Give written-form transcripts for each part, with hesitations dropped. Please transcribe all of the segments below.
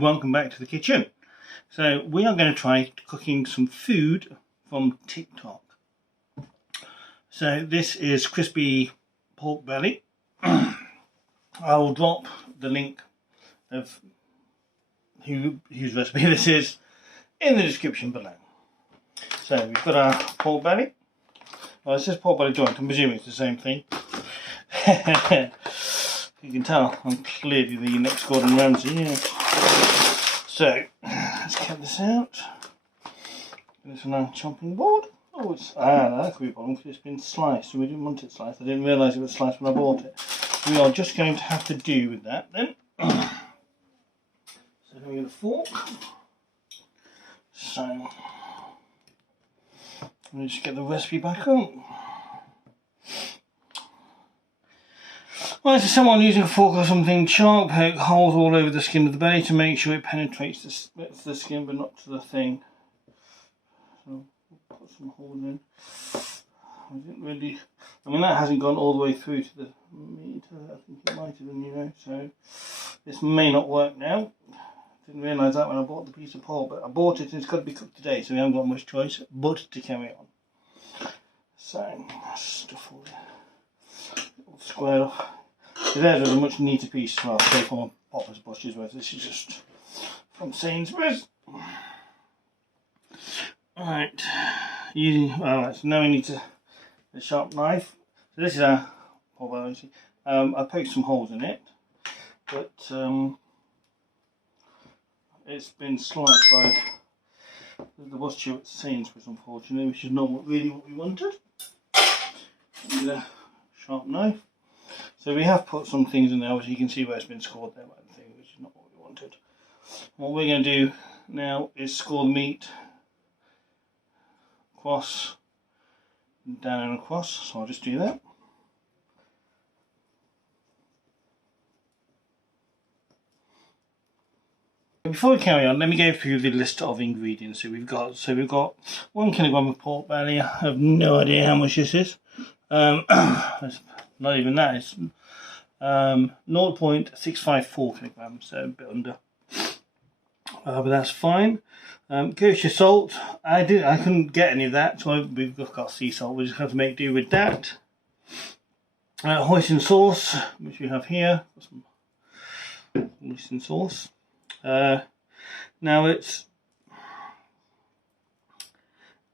welcome back to the kitchen. So we are going to try cooking some food from TikTok. So this is crispy pork belly. I'll drop the link of whose recipe this is in the description below. So we've got our pork belly. Well, it says pork belly joint, I'm presuming it's the same thing. You can tell I'm clearly the next Gordon Ramsay, yeah. So, let's cut this out. Put this on our chopping board. Oh, it's, that could be a problem because it's been sliced and we didn't want it sliced. I didn't realise it was sliced when I bought it. We are just going to have to do with that then. So, then we get a fork. So, let me just get the recipe back on. Right, so someone using a fork or something sharp, poke holes all over the skin of the belly to make sure it penetrates the skin but not to the thing. So we'll put some holes in. I didn't really, I mean that hasn't gone all the way through to the meat. I think it might have been, you know, so this may not work now. Didn't realise that when I bought the piece of pork, but I bought it and it's got to be cooked today, so we haven't got much choice but to carry on. So stuff all squared off. So there's a much neater piece as well, so from Popper's Bushes, whereas this is just from Sainsbury's. Alright, so now we need a sharp knife. So this is our pork belly. I poked some holes in it, but it's been sliced by the butcher at Sainsbury's, unfortunately, which is not really what we wanted. With a sharp knife. So we have put some things in there, as you can see where it's been scored there by the thing, which is not what we wanted. What we're going to do now is score the meat across, down and across, so I'll just do that. Before we carry on, let me go through the list of ingredients that we've got. So we've got 1 kilogram of pork belly. I have no idea how much this is. It's not even that, it's 0.654 kilograms, so a bit under. But that's fine. Kosher salt, I couldn't get any of that, so we've got sea salt. We just have to make do with that. Hoisin sauce, which we have here. Some hoisin sauce. Now it's,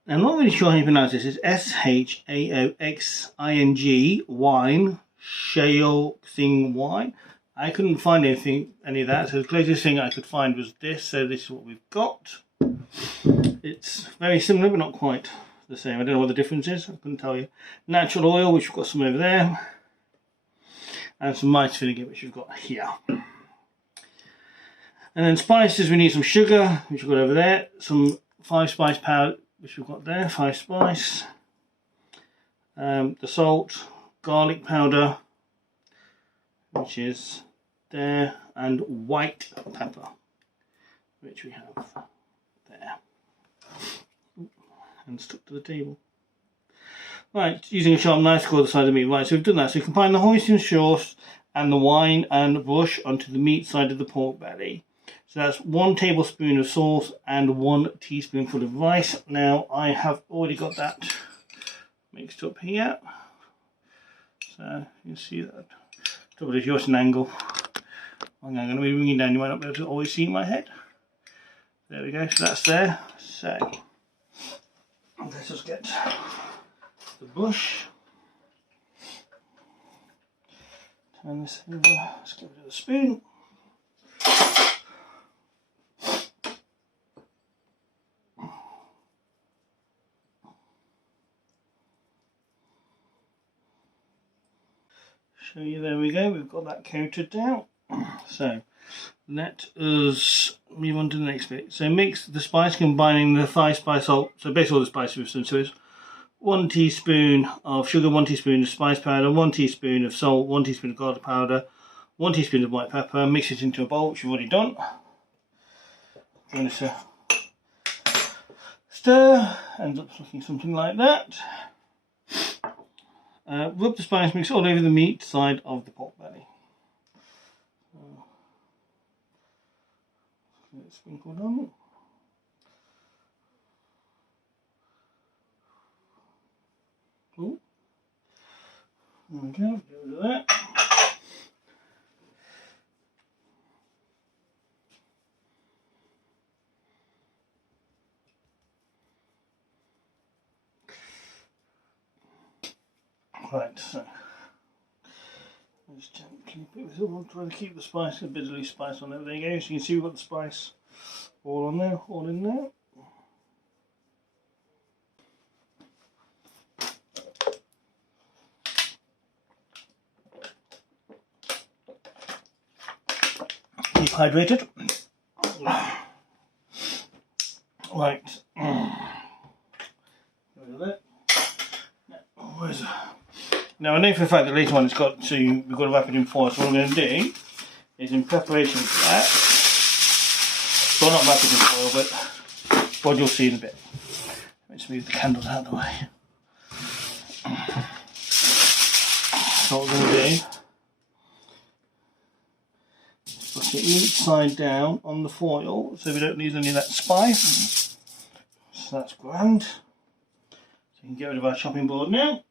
I'm not really sure how you pronounce this. It's SHAOXING wine, Shaoxing wine. I couldn't find any of that, so the closest thing I could find was this. So this is what we've got. It's very similar, but not quite the same. I don't know what the difference is. I couldn't tell you. Natural oil, which we've got some over there, and some mice vinegar, which we've got here. And then spices, we need some sugar, which we've got over there. Some 5-spice powder, which we've got there, 5-spice. The salt, garlic powder, which is there, and white pepper, which we have there. And stuck to the table. Right, using a sharp knife to cut the side of the meat. Right, so we've done that. So we combine the hoisin sauce and the wine and brush onto the meat side of the pork belly. So that's 1 tablespoon of sauce and 1 teaspoonful of rice. Now I have already got that mixed up here. So you can see that. Trouble is, you're at an angle. I'm going to be bringing down. You might not be able to always see my head. There we go. So that's there. So let's just get the brush. Turn this over. Let's get rid of the spoon. Show you, there we go, we've got that coated down. So let us move on to the next bit. So mix the spice, combining the 5-spice salt, so basically all the spices we've done. So it's 1 teaspoon of sugar, 1 teaspoon of spice powder, 1 teaspoon of salt, 1 teaspoon of garlic powder, 1 teaspoon of white pepper. Mix it into a bowl, which we've already done. Going to stir, ends up looking something like that. Rub the spice mix all over the meat side of the pork belly. Get it sprinkled on. Oh, there we go, get rid of that. Right, so just gently put this all, trying to keep the spice, a bit of loose spice on there. There you go, so you can see we've got the spice all on there, all in there. Keep hydrated. Right. Where's it? Now I know for a fact that later on we've got to wrap it in foil, so what I'm going to do is, in preparation for that, well, not wrap it in foil, but what you'll see in a bit. Let's move the candles out of the way. So what we're going to do is put it each side down on the foil so we don't lose any of that spice. So that's grand. So we can get rid of our chopping board now.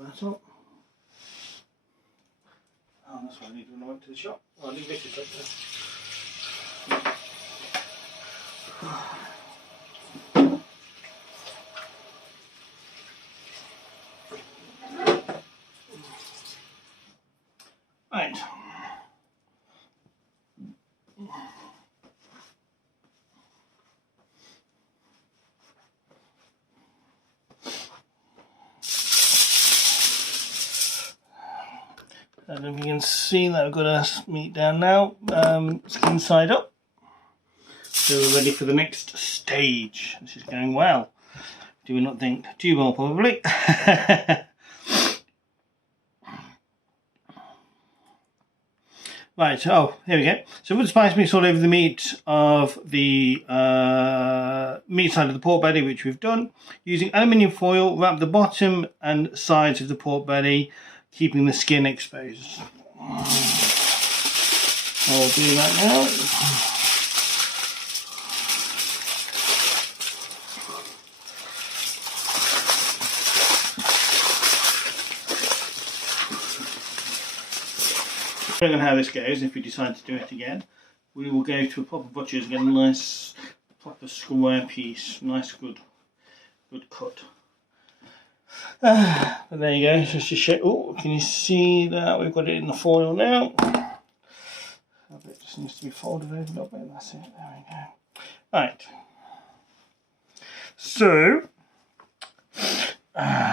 That up. Oh, that's what I need when I went to the shop. Oh, I need this to Right. And if you can see that we've got our meat down now, skin side up. So we're ready for the next stage. This is going well. Do we not think? Too well, probably. Right, oh, here we go. So put the spice mix all over the meat of the meat side of the pork belly, which we've done. Using aluminium foil, wrap the bottom and sides of the pork belly, keeping the skin exposed. I'll do that now. Depending on how this goes, if we decide to do it again, we will go to a proper butcher's and get a nice, proper square piece, nice, good cut. But there you go, just to show. Oh, can you see that we've got it in the foil now? It just needs to be folded over a little bit. That's it. There we go. Right. So,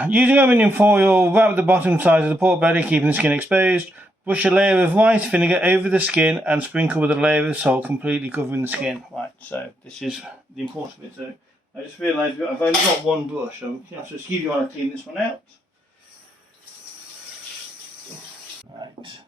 using aluminium foil, wrap the bottom sides of the pork belly, keeping the skin exposed. Brush a layer of rice vinegar over the skin and sprinkle with a layer of salt, completely covering the skin. Right. So this is the important bit. So I just realised I've only got one brush, so excuse me while I clean this one out. Right.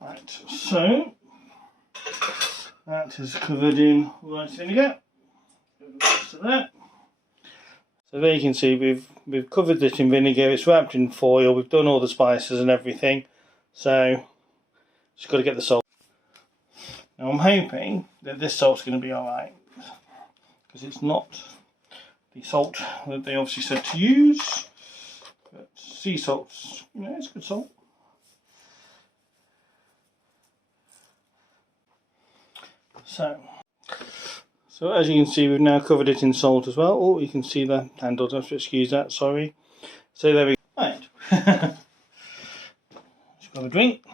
Right, so that is covered in rice vinegar. To that. So there you can see we've covered this in vinegar. It's wrapped in foil. We've done all the spices and everything. So just got to get the salt. Now I'm hoping that this salt's going to be all right, because it's not the salt that they obviously said to use. But sea salt's, you know, it's good salt. So as you can see, we've now covered it in salt as well. Oh, you can see the handle, just excuse that, sorry. So there we go. Right. Just grab a drink.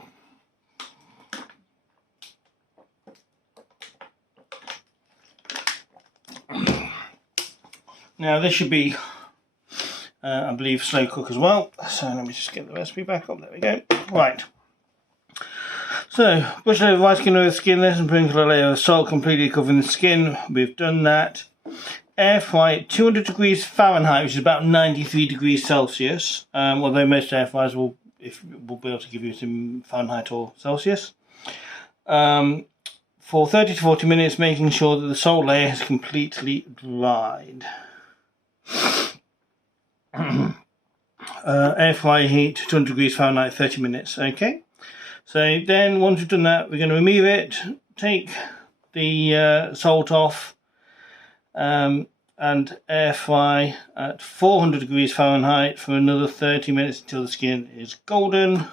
Now this should be, I believe, slow cook as well. So let me just get the recipe back up. There we go. Right. So, brush over white skin over skinless and sprinkle a layer of salt completely covering the skin. We've done that. Air fry at 200 degrees Fahrenheit, which is about 93 degrees Celsius. Although most air fryers will be able to give you some Fahrenheit or Celsius. For 30 to 40 minutes, making sure that the salt layer has completely dried. Air fry heat 200 degrees Fahrenheit, 30 minutes. Okay. So then, once we've done that, we're going to remove it, take the salt off, and air fry at 400 degrees Fahrenheit for another 30 minutes until the skin is golden,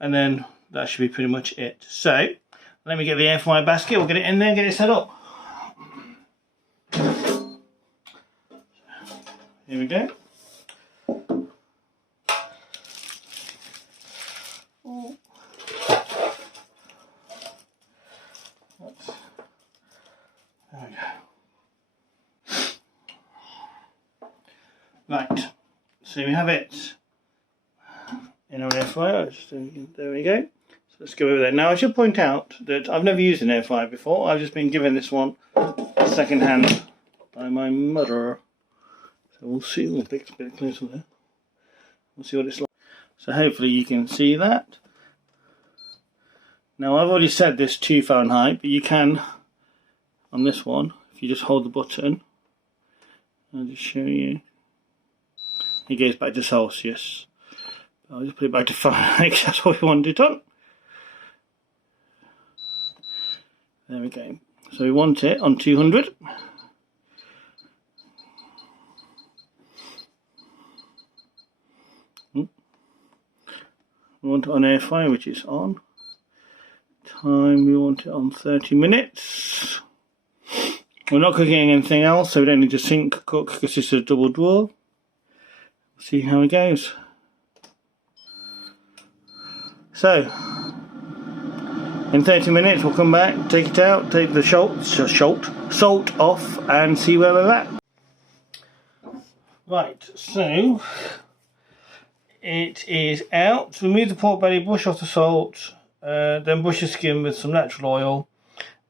and then that should be pretty much it. So let me get the air fry basket, we'll get it in there and get it set up. Here we go. There we go. Right, so we have it in our air fryer. There we go. So let's go over there. Now I should point out that I've never used an air fryer before. I've just been given this one second hand by my mother. So we'll see. We'll pick it a bit closer there. We'll see what it's like. So hopefully you can see that. Now I've already set this to Fahrenheit, but you can on this one if you just hold the button. I'll just show you. It goes back to Celsius. I'll just put it back to Fahrenheit because that's what we want it on. There we go. So we want it on 200. We want it on air fryer, which is on. Time, we want it on 30 minutes. We're not cooking anything else, so we don't need to sink cook because this is a double drawer. See how it goes. So, in 30 minutes we'll come back, take it out, take the salt off and see where we're at. Right, so it is out. Remove the pork belly, brush off the salt, then brush the skin with some natural oil.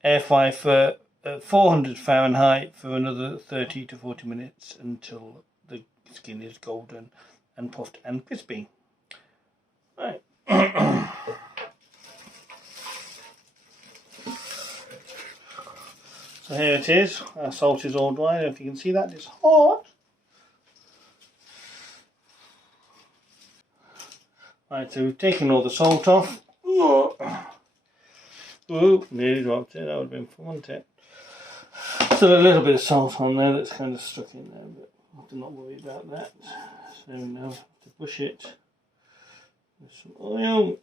Air fry for 400 Fahrenheit for another 30 to 40 minutes until the skin is golden and puffed and crispy. Right. So here it is. Our salt is all dry. I don't know if you can see that. It's hot. Right, so we've taken all the salt off. Ooh, nearly dropped it. That would have been fun, wouldn't it? Still a little bit of salt on there that's kind of stuck in there, but I have to not worry about that. So now to brush it with some oil.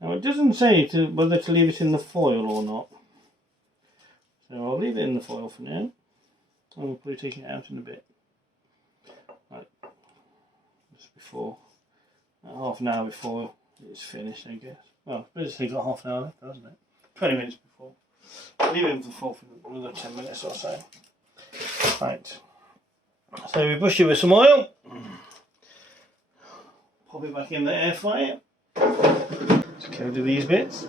Now it doesn't say whether to leave it in the foil or not. So I'll leave it in the foil for now. And we'll probably take it out in a bit. Right. Just before, half an hour before it's finished, I guess. Well, it's basically got half an hour left, hasn't it? 20 minutes before. I'll leave it in the foil for another 10 minutes or so. Right. So we brush it with some oil. Pop it back in the air fryer. Let's go do these bits.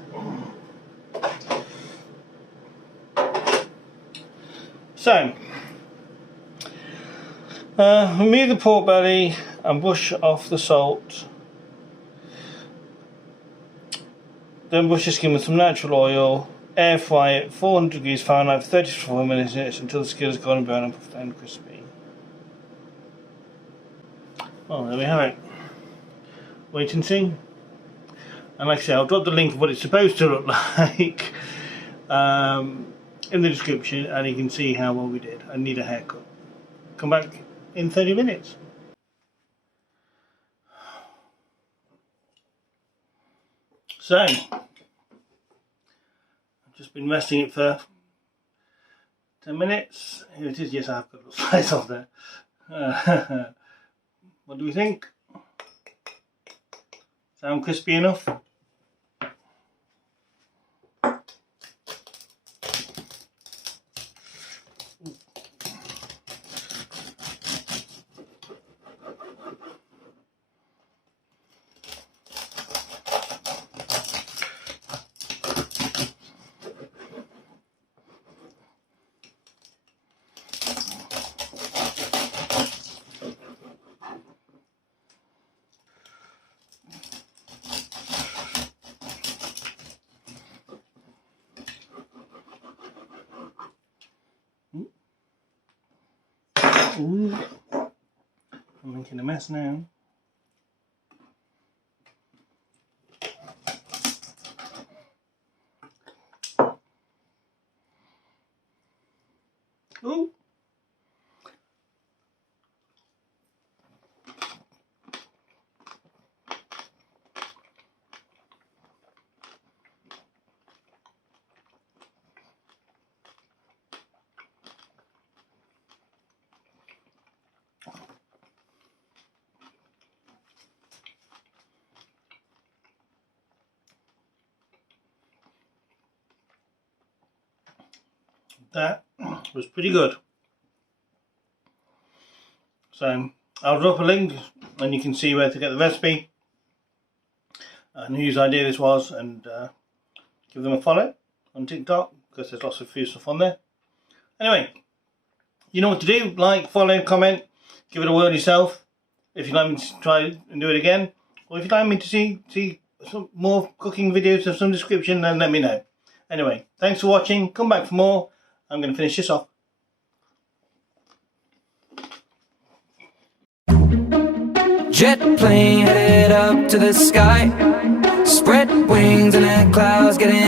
So, remove the pork belly and brush off the salt. Then brush the skin with some natural oil. Air fry at 400 degrees Fahrenheit for 30 to 40 minutes until the skin is golden brown and puffed and crispy. Well, there we have it. Wait and see. And like I say, I'll drop the link of what it's supposed to look like in the description, and you can see how well we did. I need a haircut. Come back in 30 minutes. So, I've just been resting it for 10 minutes. Here it is. Yes, I have got a little slice off there. What do we think? Sound crispy enough? Ooh. I'm making a mess now. Ooh. That was pretty good. So I'll drop a link and you can see where to get the recipe and whose idea this was, and give them a follow on TikTok because there's lots of food stuff on there. Anyway, you know what to do. Like, follow, comment, give it a whirl yourself if you'd like me to try and do it again, or if you'd like me to see some more cooking videos of some description, then let me know. Anyway, thanks for watching. Come back for more. I'm going to finish this off. Jet plane headed up to the sky, spread wings and the clouds getting